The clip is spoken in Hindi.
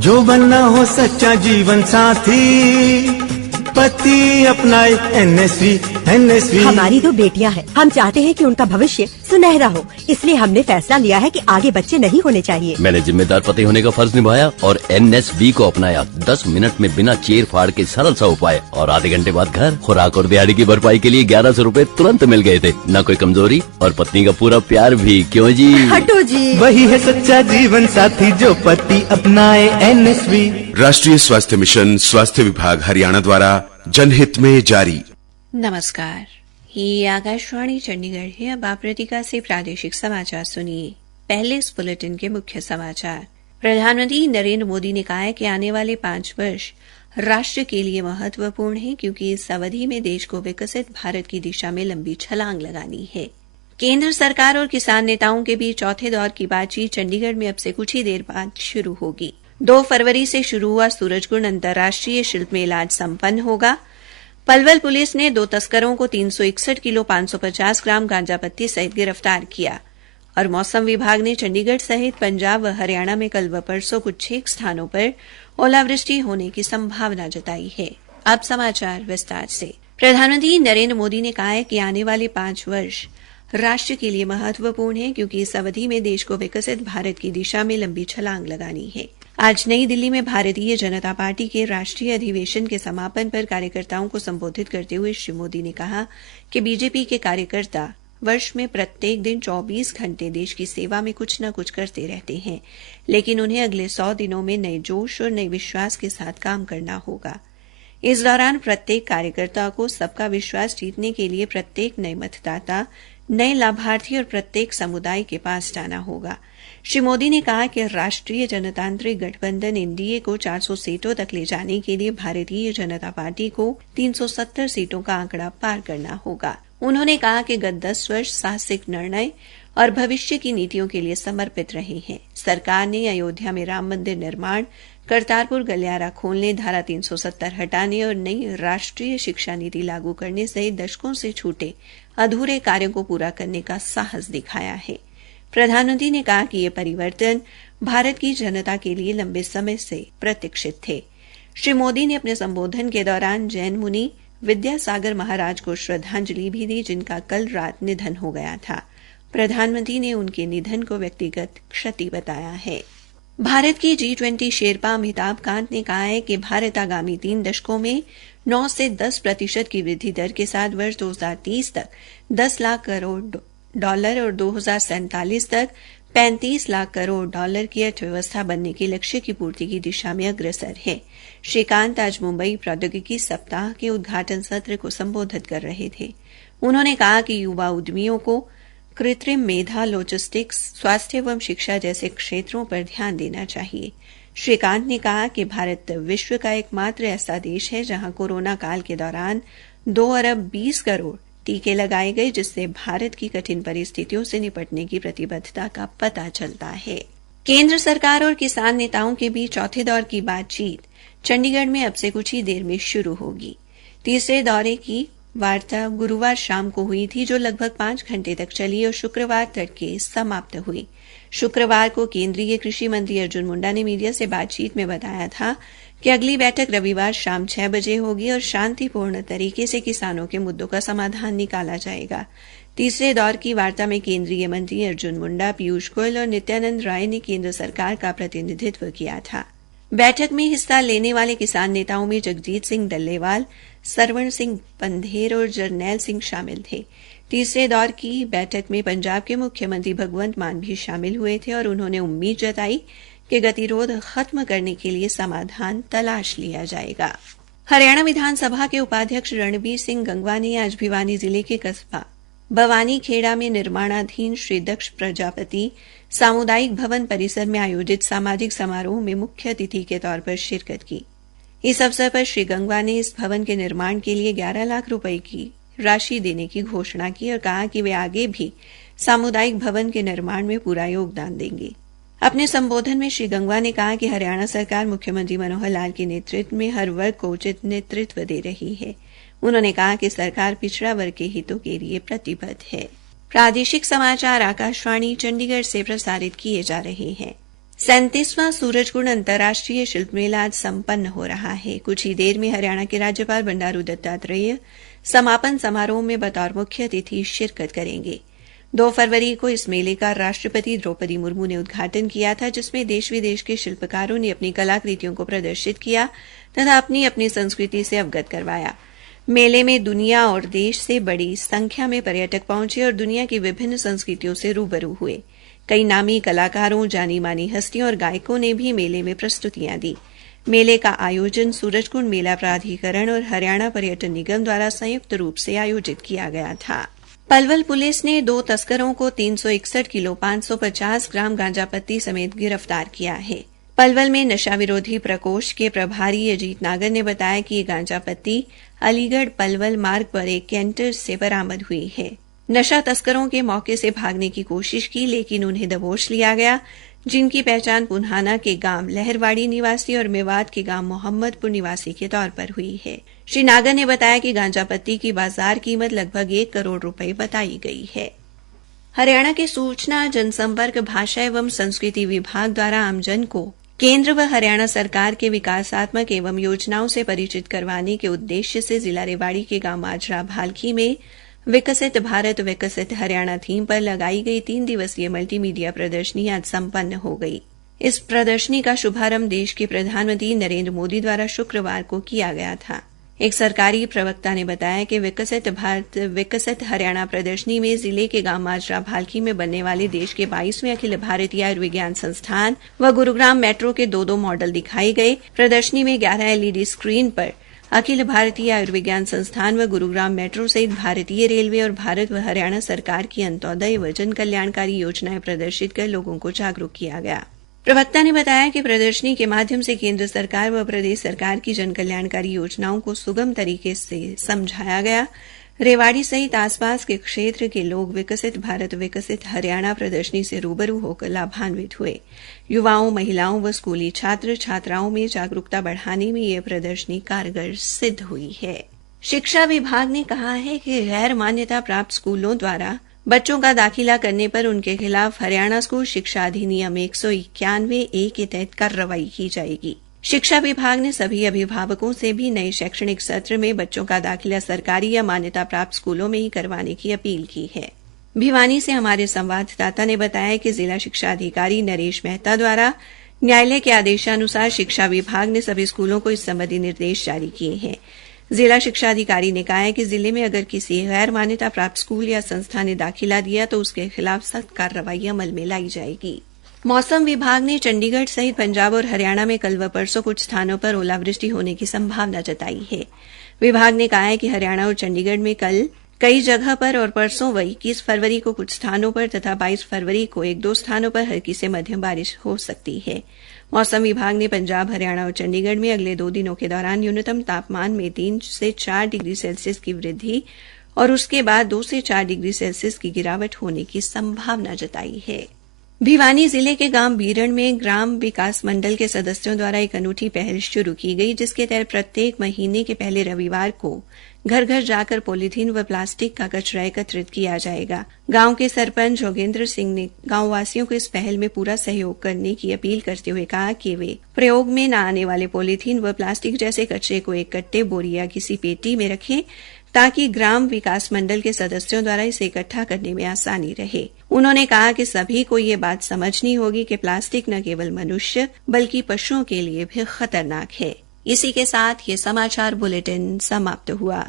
जो बनना हो सच्चा जीवन साथी, पति अपनाए एनएसवी। हमारी 2 बेटियां हैं, हम चाहते हैं कि उनका भविष्य सुनहरा हो, इसलिए हमने फैसला लिया है कि आगे बच्चे नहीं होने चाहिए। मैंने जिम्मेदार पति होने का फर्ज निभाया और एनएसवी को अपनाया। 10 मिनट में बिना चीर फाड़ के सरल सा उपाय और आधे घंटे बाद घर। खुराक और दिहाड़ी की भरपाई के लिए 1100 रूपए तुरंत मिल गए थे। न कोई कमजोरी और पत्नी का पूरा प्यार भी। क्यों जी? हटो जी। वही है सच्चा जीवन साथी जो पति अपनाए एनएसवी। राष्ट्रीय स्वास्थ्य मिशन, स्वास्थ्य विभाग हरियाणा द्वारा जनहित में जारी। नमस्कार, ये आकाशवाणी चंडीगढ़ है। अब आप प्रतिका से प्रादेशिक समाचार सुनिए। पहले इस बुलेटिन के मुख्य समाचार। प्रधानमंत्री नरेंद्र मोदी ने कहा है कि आने वाले 5 वर्ष राष्ट्र के लिए महत्वपूर्ण है, क्योंकि इस अवधि में देश को विकसित भारत की दिशा में लंबी छलांग लगानी है। केंद्र सरकार और किसान नेताओं के बीच चौथे दौर की बातचीत चंडीगढ़ में अब से कुछ ही देर बाद शुरू होगी। 2 फरवरी से शुरू हुआ सूरजकुंड अंतर्राष्ट्रीय शिल्प मेला आज संपन्न होगा। पलवल पुलिस ने 2 तस्करों को 361 किलो 550 ग्राम गांजा पत्ती सहित गिरफ्तार किया। और मौसम विभाग ने चंडीगढ़ सहित पंजाब व हरियाणा में कल व परसों कुछ 6 स्थानों पर ओलावृष्टि होने की संभावना जताई है। अब समाचार विस्तार से। प्रधानमंत्री नरेंद्र मोदी ने कहा है कि आने वाले 5 वर्ष राष्ट्र के लिए महत्वपूर्ण है, क्योंकि इस अवधि में देश को विकसित भारत की दिशा में लंबी छलांग लगानी है। आज नई दिल्ली में भारतीय जनता पार्टी के राष्ट्रीय अधिवेशन के समापन पर कार्यकर्ताओं को संबोधित करते हुए श्री मोदी ने कहा कि बीजेपी के कार्यकर्ता वर्ष में प्रत्येक दिन 24 घंटे देश की सेवा में कुछ न कुछ करते रहते हैं, लेकिन उन्हें अगले 100 दिनों में नए जोश और नए विश्वास के साथ काम करना होगा। इस दौरान प्रत्येक कार्यकर्ता को सबका विश्वास जीतने के लिए प्रत्येक नए मतदाता, नए लाभार्थी और प्रत्येक समुदाय के पास जाना होगा। श्री मोदी ने कहा कि राष्ट्रीय जनतांत्रिक गठबंधन एनडीए को 400 सीटों तक ले जाने के लिए भारतीय जनता पार्टी को 370 सीटों का आंकड़ा पार करना होगा। उन्होंने कहा कि गत 10 वर्ष साहसिक निर्णय और भविष्य की नीतियों के लिए समर्पित रहे हैं। सरकार ने अयोध्या में राम मंदिर निर्माण, करतारपुर गलियारा खोलने, धारा 370 हटाने और नई राष्ट्रीय शिक्षा नीति लागू करने सहित दशकों से छूटे अधूरे कार्यों को पूरा करने का साहस दिखाया है। प्रधानमंत्री ने कहा कि ये परिवर्तन भारत की जनता के लिए लंबे समय से प्रतीक्षित थे। श्री मोदी ने अपने संबोधन के दौरान जैन मुनि विद्यासागर महाराज को श्रद्धांजलि भी दी, जिनका कल रात निधन हो गया था। प्रधानमंत्री ने उनके निधन को व्यक्तिगत क्षति बताया है। भारत के G20 शेरपा अमिताभ कांत ने कहा है कि भारत आगामी 3 दशकों में 9 से 10% की वृद्धि दर के साथ वर्ष 2030 तक 10 लाख करोड़ डॉलर और 2047 तक 35 लाख करोड़ डॉलर की अर्थव्यवस्था बनने के लक्ष्य की पूर्ति की दिशा में अग्रसर है। श्रीकांत आज मुंबई प्रौद्योगिकी सप्ताह के उद्घाटन सत्र को संबोधित कर रहे थे। उन्होंने कहा कि युवा उद्यमियों को कृत्रिम मेधा, लॉजिस्टिक्स, स्वास्थ्य एवं शिक्षा जैसे क्षेत्रों पर ध्यान देना चाहिए। श्रीकांत ने कहा कि भारत विश्व का एकमात्र ऐसा देश है जहां कोरोना काल के दौरान 2 अरब 20 करोड़ टीके लगाए गए, जिससे भारत की कठिन परिस्थितियों से निपटने की प्रतिबद्धता का पता चलता है। केंद्र सरकार और किसान नेताओं के बीच चौथे दौर की बातचीत चंडीगढ़ में अब से कुछ ही देर में शुरू होगी। तीसरे दौरे की वार्ता गुरुवार शाम को हुई थी, जो लगभग 5 घंटे तक चली और शुक्रवार तड़के समाप्त हुई। शुक्रवार को केंद्रीय कृषि मंत्री अर्जुन मुंडा ने मीडिया से बातचीत में बताया था कि अगली बैठक रविवार शाम 6 बजे होगी और शांतिपूर्ण तरीके से किसानों के मुद्दों का समाधान निकाला जाएगा। तीसरे दौर की वार्ता में केंद्रीय मंत्री अर्जुन मुंडा, पीयूष गोयल और नित्यानंद राय ने केंद्र सरकार का प्रतिनिधित्व किया था। बैठक में हिस्सा लेने वाले किसान नेताओं में जगजीत सिंह डल्लेवाल, सरवण सिंह पंधेर और जरनैल सिंह शामिल थे। तीसरे दौर की बैठक में पंजाब के मुख्यमंत्री भगवंत मान भी शामिल हुए थे और उन्होंने उम्मीद जताई कि गतिरोध खत्म करने के लिए समाधान तलाश लिया जाएगा। हरियाणा विधानसभा के उपाध्यक्ष रणबीर सिंह गंगवा ने आज भिवानी जिले के कस्बा बवानी खेड़ा में निर्माणाधीन श्री दक्ष प्रजापति सामुदायिक भवन परिसर में आयोजित सामाजिक समारोह में मुख्य अतिथि के तौर पर शिरकत की। इस अवसर पर श्री गंगवा ने इस भवन के निर्माण के लिए 11 लाख रुपए की राशि देने की घोषणा की और कहा कि वे आगे भी सामुदायिक भवन के निर्माण में पूरा योगदान देंगे। अपने संबोधन में श्री गंगवा ने कहा कि हरियाणा सरकार मुख्यमंत्री मनोहर लाल के नेतृत्व में हर वर्ग को उचित नेतृत्व दे रही है। उन्होंने कहा कि सरकार पिछड़ा वर्ग के हितों के लिए प्रतिबद्ध है। प्रादेशिक समाचार आकाशवाणी चंडीगढ़ से प्रसारित किए जा रहे हैं। 37वां सूरजकुंड अंतर्राष्ट्रीय शिल्प मेला आज संपन्न हो रहा है। कुछ ही देर में हरियाणा के राज्यपाल बंडारू दत्तात्रेय समापन समारोह में बतौर मुख्य अतिथि शिरकत करेंगे। 2 फरवरी को इस मेले का राष्ट्रपति द्रौपदी मुर्मू ने उद्घाटन किया था, जिसमें देश विदेश के शिल्पकारों ने अपनी कलाकृतियों को प्रदर्शित किया तथा अपनी अपनी संस्कृति से अवगत करवाया। मेले में दुनिया और देश से बड़ी संख्या में पर्यटक पहुंचे और दुनिया की विभिन्न संस्कृतियों से रूबरू हुए। कई नामी कलाकारों, जानी मानी हस्तियों और गायकों ने भी मेले में प्रस्तुतियां दी। मेले का आयोजन सूरजकुंड मेला प्राधिकरण और हरियाणा पर्यटन निगम द्वारा संयुक्त रूप से आयोजित किया गया था। पलवल पुलिस ने 2 तस्करों को 361 किलो 550 ग्राम गांजा पत्ती समेत गिरफ्तार किया है। पलवल में नशा विरोधी प्रकोष्ठ के प्रभारी अजीत नागर ने बताया कि ये गांजा पत्ती अलीगढ़ पलवल मार्ग पर एक कैंटर से बरामद हुई है। नशा तस्करों के मौके से भागने की कोशिश की, लेकिन उन्हें दबोच लिया गया, जिनकी पहचान पुन्हाना के गांव लहरवाड़ी निवासी और मेवात के गांव मोहम्मदपुर निवासी के तौर पर हुई है। श्री नागर ने बताया कि गांजा पत्ती की बाजार कीमत लगभग 1 करोड़ रुपए बताई गई है। हरियाणा के सूचना, जनसंपर्क, भाषा एवं संस्कृति विभाग द्वारा आमजन को केंद्र व हरियाणा सरकार के विकासात्मक एवं योजनाओं से परिचित करवाने के उद्देश्य से जिला रेवाड़ी के गांव माजरा भालखी में विकसित भारत विकसित हरियाणा थीम पर लगाई गई 3 दिवसीय मल्टीमीडिया प्रदर्शनी आज संपन्न हो गई। इस प्रदर्शनी का शुभारंभ देश के प्रधानमंत्री नरेंद्र मोदी द्वारा शुक्रवार को किया गया था। एक सरकारी प्रवक्ता ने बताया कि विकसित भारत विकसित हरियाणा प्रदर्शनी में जिले के गांव माजरा भालखी में बनने वाले देश के 22वें अखिल भारतीय आयुर्विज्ञान संस्थान व गुरुग्राम मेट्रो के 2 मॉडल दिखाए गए। प्रदर्शनी में 11 LED स्क्रीन पर अखिल भारतीय आयुर्विज्ञान संस्थान व गुरुग्राम मेट्रो सहित भारतीय रेलवे और भारत व हरियाणा सरकार की अंत्योदय व जन कल्याणकारी योजनाएं प्रदर्शित कर लोगों को जागरूक किया गया। प्रवक्ता ने बताया कि प्रदर्शनी के माध्यम से केंद्र सरकार व प्रदेश सरकार की जन कल्याणकारी योजनाओं को सुगम तरीके से समझाया गया। रेवाड़ी सहित आसपास के क्षेत्र के लोग विकसित भारत विकसित हरियाणा प्रदर्शनी से रूबरू होकर लाभान्वित हुए। युवाओं, महिलाओं व स्कूली छात्र छात्राओं में जागरूकता बढ़ाने में यह प्रदर्शनी कारगर सिद्ध हुई है। शिक्षा विभाग ने कहा है कि गैर मान्यता प्राप्त स्कूलों द्वारा बच्चों का दाखिला करने पर उनके खिलाफ हरियाणा स्कूल शिक्षा अधिनियम 191A के तहत कार्रवाई की जाएगी। शिक्षा विभाग ने सभी अभिभावकों से भी नए शैक्षणिक सत्र में बच्चों का दाखिला सरकारी या मान्यता प्राप्त स्कूलों में ही करवाने की अपील की है। भिवानी से हमारे संवाददाता ने बताया कि जिला शिक्षा अधिकारी नरेश मेहता द्वारा न्यायालय के आदेशानुसार शिक्षा विभाग ने सभी स्कूलों को इस संबंधी निर्देश जारी किए हैं। जिला शिक्षा अधिकारी ने कहा है कि जिले में अगर किसी गैर मान्यता प्राप्त स्कूल या संस्था ने दाखिला दिया तो उसके खिलाफ सख्त कार्रवाई अमल में लाई जाएगी। मौसम विभाग ने चंडीगढ़ सहित पंजाब और हरियाणा में कल व परसों कुछ स्थानों पर ओलावृष्टि होने की संभावना जताई है। विभाग ने कहा है कि हरियाणा और चंडीगढ़ में कल कई जगह पर और परसों व 21 फरवरी को कुछ स्थानों पर तथा 22 फरवरी को 1-2 स्थानों पर हल्की से मध्यम बारिश हो सकती है। मौसम विभाग ने पंजाब, हरियाणा और चंडीगढ़ में अगले 2 दिनों के दौरान न्यूनतम तापमान में 3 से 4 डिग्री सेल्सियस की वृद्धि और उसके बाद 2 से 4 डिग्री सेल्सियस की गिरावट होने की संभावना जताई है। भिवानी जिले के गांव बीरण में ग्राम विकास मंडल के सदस्यों द्वारा एक अनूठी पहल शुरू की गई, जिसके तहत प्रत्येक महीने के पहले रविवार को घर घर जाकर पॉलीथीन व प्लास्टिक का कचरा एकत्रित किया जाएगा। गांव के सरपंच योगेंद्र सिंह ने गांववासियों को इस पहल में पूरा सहयोग करने की अपील करते हुए कहा कि वे प्रयोग में न आने वाले पॉलीथीन व प्लास्टिक जैसे कचरे को एक कट्टे, बोरी या किसी पेटी में रखें, ताकि ग्राम विकास मंडल के सदस्यों द्वारा इसे इकट्ठा करने में आसानी रहे। उन्होंने कहा कि सभी को ये बात समझनी होगी कि प्लास्टिक न केवल मनुष्य बल्कि पशुओं के लिए भी खतरनाक है। इसी के साथ ये समाचार बुलेटिन समाप्त हुआ।